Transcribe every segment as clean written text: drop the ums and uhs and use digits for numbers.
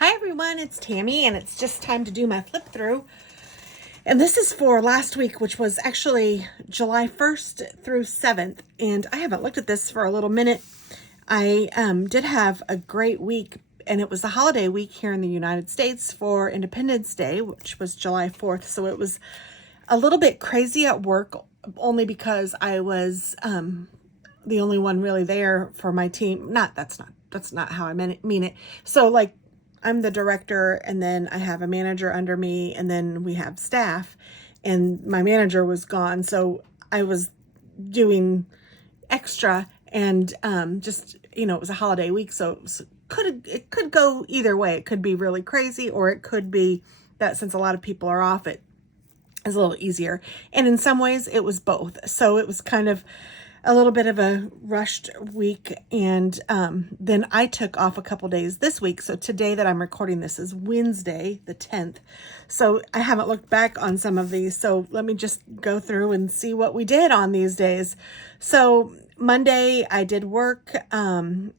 Hi everyone, it's Tammy, and it's just time to do my flip through. And this is for last week, which was actually July 1st through 7th. And I haven't looked at this for a little minute. I did have a great week, and it was the holiday week here in the United States for Independence Day, which was July 4th. So it was a little bit crazy at work, only because I was the only one really there for my team. That's not how I mean it. So like, I'm the director, and then I have a manager under me, and then we have staff, and my manager was gone. So I was doing extra, and just, it was a holiday week. So it could go either way. It could be really crazy, or it could be that since a lot of people are off, it is a little easier. And in some ways it was both. So it was kind of a little bit of a rushed week, and then I took off a couple days this week. So today that I'm recording this is Wednesday the 10th. So I haven't looked back on some of these. So let me just go through and see what we did on these days. So Monday I did work, and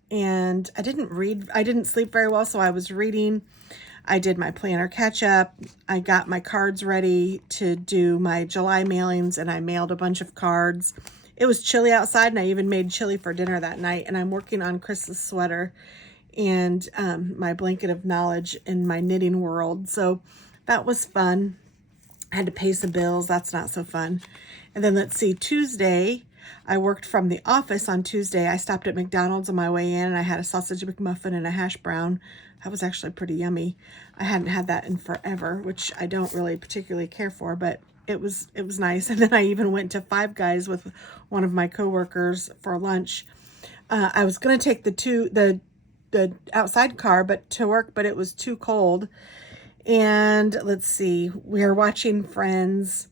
I didn't sleep very well, so I was reading. I did my planner catch up. I got my cards ready to do my July mailings, and I mailed a bunch of cards. It was chilly outside, and I even made chili for dinner that night. And I'm working on Chris's sweater and my blanket of knowledge in my knitting world. So that was fun. I had to pay some bills. That's not so fun. And then let's see, Tuesday, I worked from the office on Tuesday. I stopped at McDonald's on my way in, and I had a sausage McMuffin and a hash brown. That was actually pretty yummy. I hadn't had that in forever, which I don't really particularly care for, but it was nice. And then I even went to Five Guys with one of my coworkers for lunch. I was going to take the outside car to work, but it was too cold. And let's see, we are watching Friends.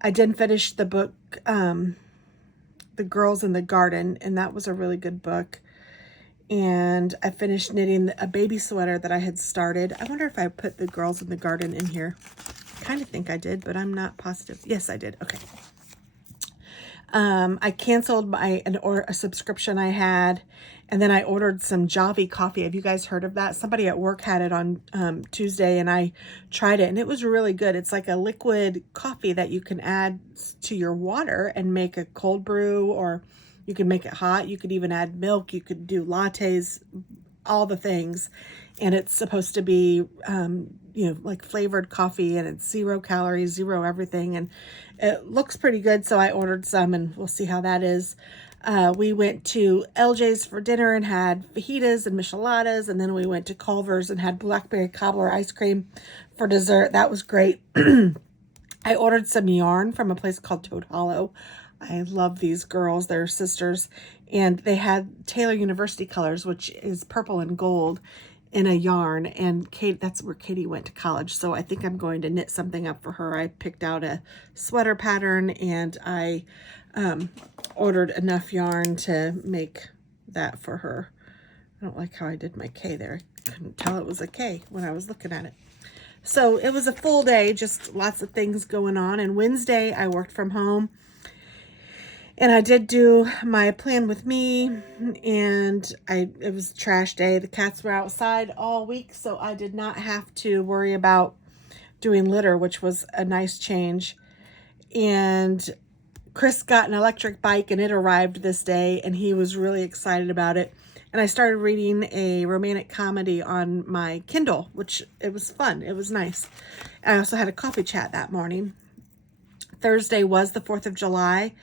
I did finish the book, The Girls in the Garden, and that was a really good book. And I finished knitting a baby sweater that I had started. I wonder if I put The Girls in the Garden in here. I kind of think I did, but I'm not positive. Yes, I did. Okay. I canceled a subscription I had, and then I ordered some Javi coffee. Have you guys heard of that? Somebody at work had it on Tuesday, and I tried it, and it was really good. It's like a liquid coffee that you can add to your water and make a cold brew, or you can make it hot. You could even add milk. You could do lattes, all the things. And it's supposed to be, like flavored coffee, and it's 0 calories, 0 everything. And it looks pretty good. So I ordered some, and we'll see how that is. We went to LJ's for dinner and had fajitas and micheladas. And then we went to Culver's and had blackberry cobbler ice cream for dessert. That was great. I ordered some yarn from a place called Toad Hollow. I love these girls. They're sisters, and they had Taylor University colors, which is purple and gold, in a yarn. And that's where Katie went to college. So I think I'm going to knit something up for her. I picked out a sweater pattern, and I ordered enough yarn to make that for her. I don't like how I did my K there. I couldn't tell it was a K when I was looking at it. So it was a full day, just lots of things going on. And Wednesday I worked from home. And I did do my plan with me, and it was trash day. The cats were outside all week, so I did not have to worry about doing litter, which was a nice change. And Chris got an electric bike, and it arrived this day, and he was really excited about it. And I started reading a romantic comedy on my Kindle, which it was fun. It was nice. I also had a coffee chat that morning. Thursday was the 4th of July.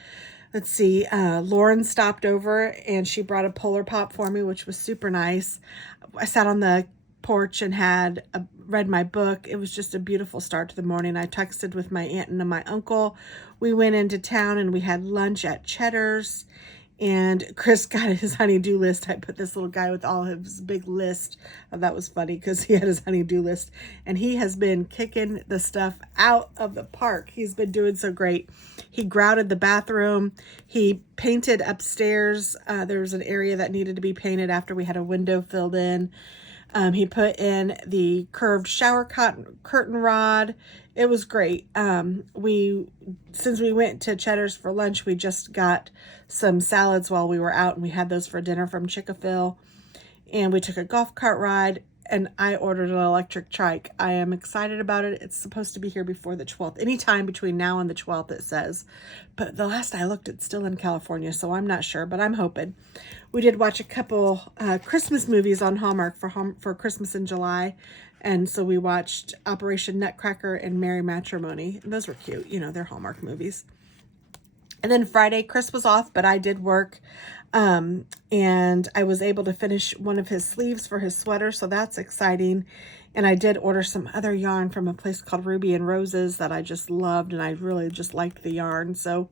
Let's see, Lauren stopped over, and she brought a Polar Pop for me, which was super nice. I sat on the porch and read my book. It was just a beautiful start to the morning. I texted with my aunt and my uncle. We went into town, and we had lunch at Cheddar's. And Chris got his honey-do list. I put this little guy with all his big list. That was funny because he had his honey-do list. And he has been kicking the stuff out of the park. He's been doing so great. He grouted the bathroom. He painted upstairs. There was an area that needed to be painted after we had a window filled in. He put in the curved shower curtain rod. It was great. Since we went to Cheddar's for lunch, we just got some salads while we were out, and we had those for dinner from Chick-fil-A. And we took a golf cart ride. and I ordered an electric trike. I am excited about it. It's supposed to be here before the 12th. Anytime between now and the 12th, it says. But the last I looked, it's still in California, so I'm not sure, but I'm hoping. We did watch a couple Christmas movies on Hallmark for Christmas in July. And so we watched Operation Nutcracker and Merry Matrimony. And those were cute. You know, they're Hallmark movies. And then Friday, Chris was off, but I did work. And I was able to finish one of his sleeves for his sweater, so that's exciting. And I did order some other yarn from a place called Ruby and Roses that I just loved, and I really just liked the yarn. So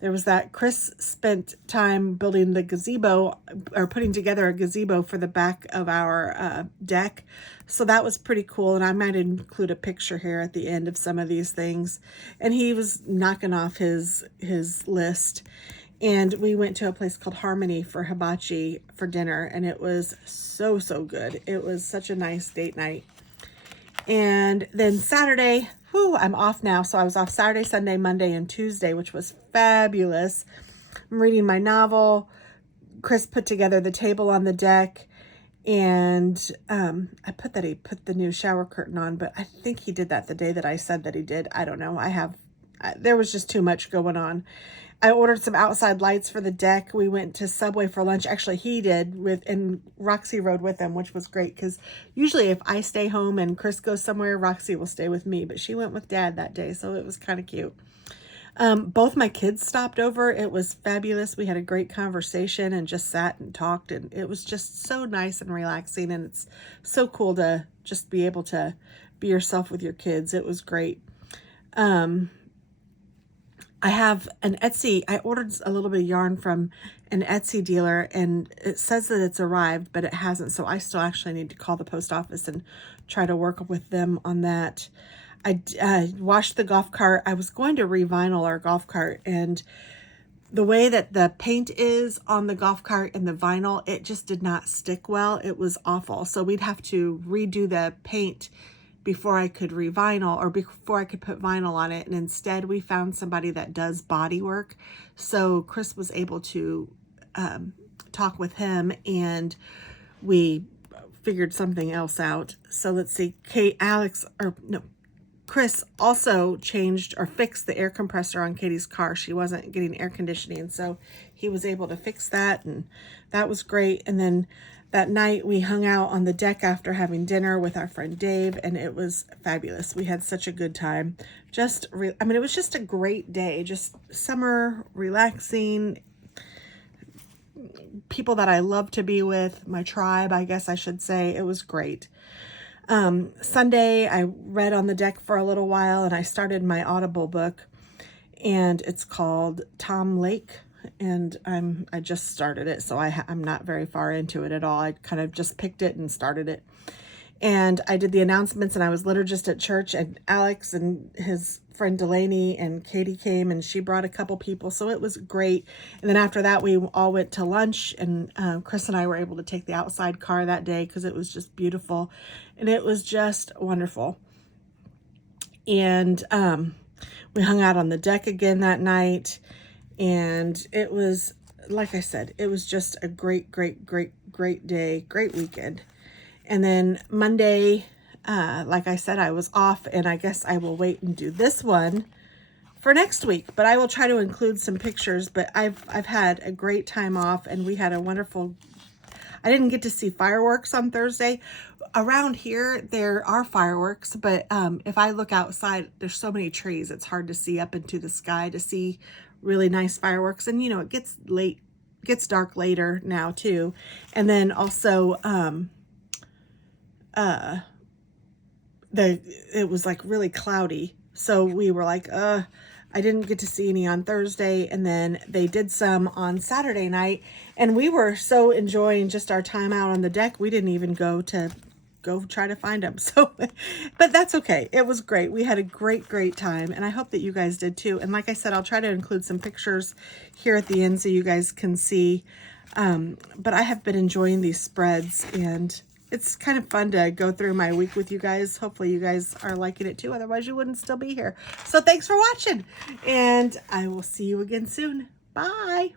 there was that. Chris spent time building the gazebo, or putting together a gazebo for the back of our deck. So that was pretty cool, and I might include a picture here at the end of some of these things. And he was knocking off his list. And we went to a place called Harmony for hibachi for dinner, and it was so, so good. It was such a nice date night. And then Saturday, I'm off now. So I was off Saturday, Sunday, Monday, and Tuesday, which was fabulous. I'm reading my novel. Chris put together the table on the deck, and I put that he put the new shower curtain on, but I think he did that the day that I said that he did. I don't know. There was just too much going on. I ordered some outside lights for the deck. We went to Subway for lunch. Actually, he did, and Roxy rode with him, which was great, because usually if I stay home and Chris goes somewhere, Roxy will stay with me, but she went with Dad that day, so it was kind of cute. Both my kids stopped over. It was fabulous. We had a great conversation and just sat and talked, and it was just so nice and relaxing, and it's so cool to just be able to be yourself with your kids. It was great. I have an Etsy. I ordered a little bit of yarn from an Etsy dealer, and it says that it's arrived, but it hasn't. So I still actually need to call the post office and try to work with them on that. I washed the golf cart. I was going to revinyl our golf cart, and the way that the paint is on the golf cart and the vinyl, it just did not stick well. It was awful. So we'd have to redo the paint before I could revinyl, or before I could put vinyl on it. And instead we found somebody that does body work. So Chris was able to talk with him, and we figured something else out. So let's see, Chris also changed or fixed the air compressor on Katie's car. She wasn't getting air conditioning, so he was able to fix that, and that was great. And then that night we hung out on the deck after having dinner with our friend Dave, and it was fabulous. We had such a good time. It was just a great day, just summer, relaxing, people that I love to be with, my tribe, I guess I should say. It was great. Sunday, I read on the deck for a little while, and I started my Audible book, and it's called Tom Lake, and I just started it, so I'm not very far into it at all. I kind of just picked it and started it. And I did the announcements, and I was liturgist at church, and Alex and his friend Delaney and Katie came, and she brought a couple people, so it was great. And then after that, we all went to lunch, and Chris and I were able to take the outside car that day because it was just beautiful, and it was just wonderful. And we hung out on the deck again that night, and it was, like I said, it was just a great day, great weekend. And then Monday, like I said, I was off, and I guess I will wait and do this one for next week, but I will try to include some pictures. But I've had a great time off, and we had a wonderful, I didn't get to see fireworks on Thursday. Around here, there are fireworks, but if I look outside, there's so many trees, it's hard to see up into the sky to see really nice fireworks. And, you know, it gets late, gets dark later now too. And then also, it was like really cloudy. So we were like, I didn't get to see any on Thursday. And then they did some on Saturday night, and we were so enjoying just our time out on the deck. We didn't even go try to find them. So, but that's okay. It was great. We had a great time, and I hope that you guys did too. And like I said, I'll try to include some pictures here at the end so you guys can see. But I have been enjoying these spreads, and it's kind of fun to go through my week with you guys. Hopefully you guys are liking it too. Otherwise you wouldn't still be here. So thanks for watching, and I will see you again soon. Bye.